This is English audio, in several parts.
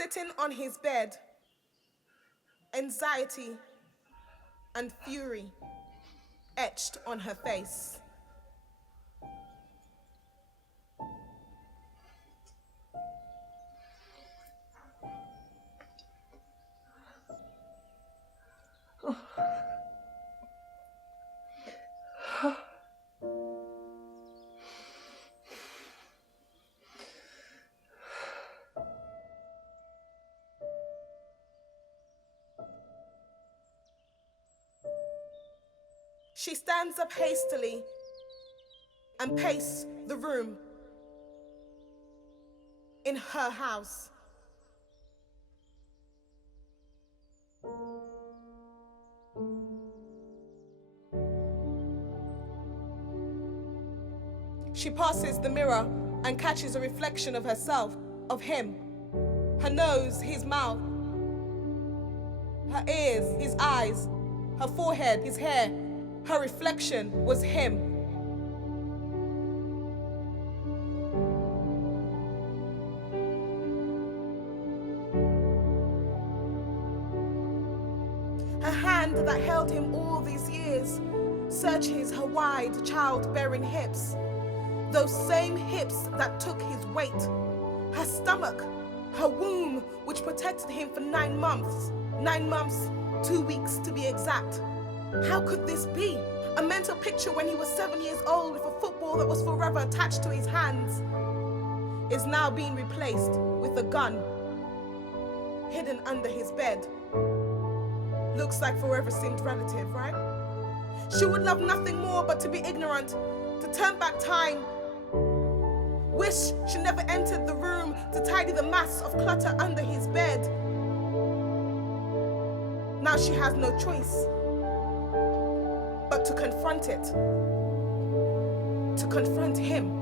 sitting on his bed, anxiety and fury etched on her face. She stands up hastily and paces the room in her house. She passes the mirror and catches a reflection of herself, of him. Her nose, his mouth, her ears, his eyes, her forehead, his hair. Her reflection was him. Her hand that held him all these years searches her wide childbearing hips, those same hips that took his weight. Her stomach, her womb, which protected him for 9 months. 9 months, 2 weeks to be exact. How could this be? A mental picture when he was 7 years old with a football that was forever attached to his hands is now being replaced with a gun hidden under his bed. Looks like forever seemed relative, right? She would love nothing more but to be ignorant, to turn back time. Wish she never entered the room to tidy the mass of clutter under his bed. Now she has no choice but to confront it, to confront him.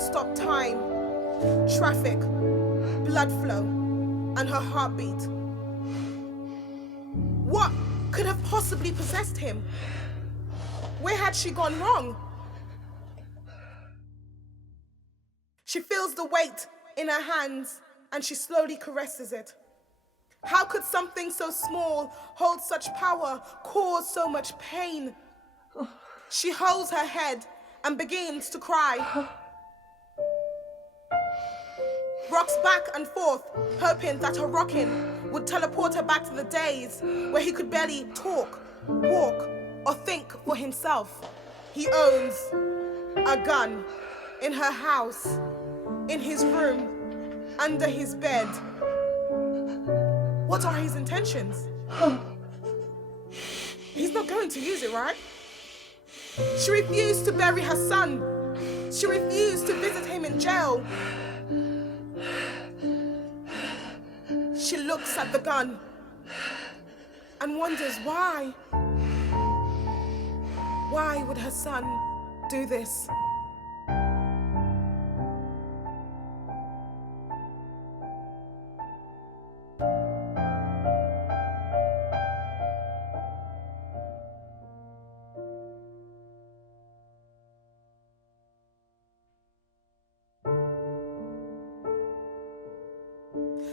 Stop time, traffic, blood flow, and her heartbeat. What could have possibly possessed him? Where had she gone wrong? She feels the weight in her hands and she slowly caresses it. How could something so small hold such power, cause so much pain? She holds her head and begins to cry. Rocks back and forth, hoping that her rocking would teleport her back to the days where he could barely talk, walk, or think for himself. He owns a gun in her house, in his room, under his bed. What are his intentions? He's not going to use it, right? She refused to bury her son. She refused to visit him in jail. She looks at the gun and wonders why. Why would her son do this?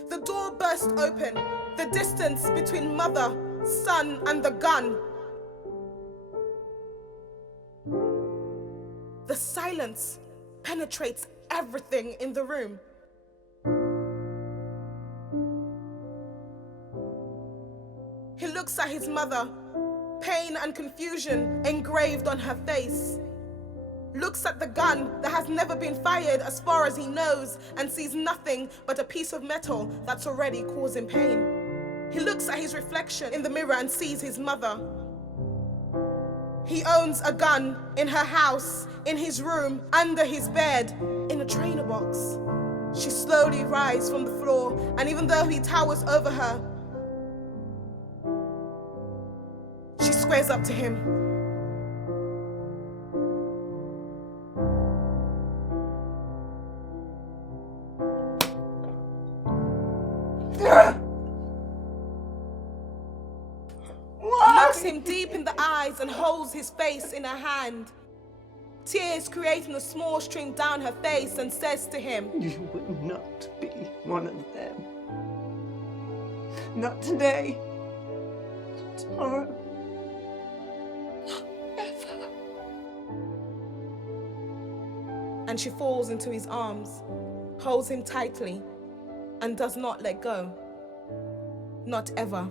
The door burst open, the distance between mother, son, and the gun. The silence penetrates everything in the room. He looks at his mother, pain and confusion engraved on her face. Looks at the gun that has never been fired as far as he knows and sees nothing but a piece of metal that's already causing pain. He looks at his reflection in the mirror and sees his mother. He owns a gun in her house, in his room, under his bed, in a trainer box. She slowly rises from the floor, and even though he towers over her, squares up to him. Looks him deep in the eyes and holds his face in her hand. Tears creating a small stream down her face, and says to him, "You will not be one of them. Not today. Not tomorrow. Not ever." And she falls into his arms, holds him tightly, and does not let go. Not ever.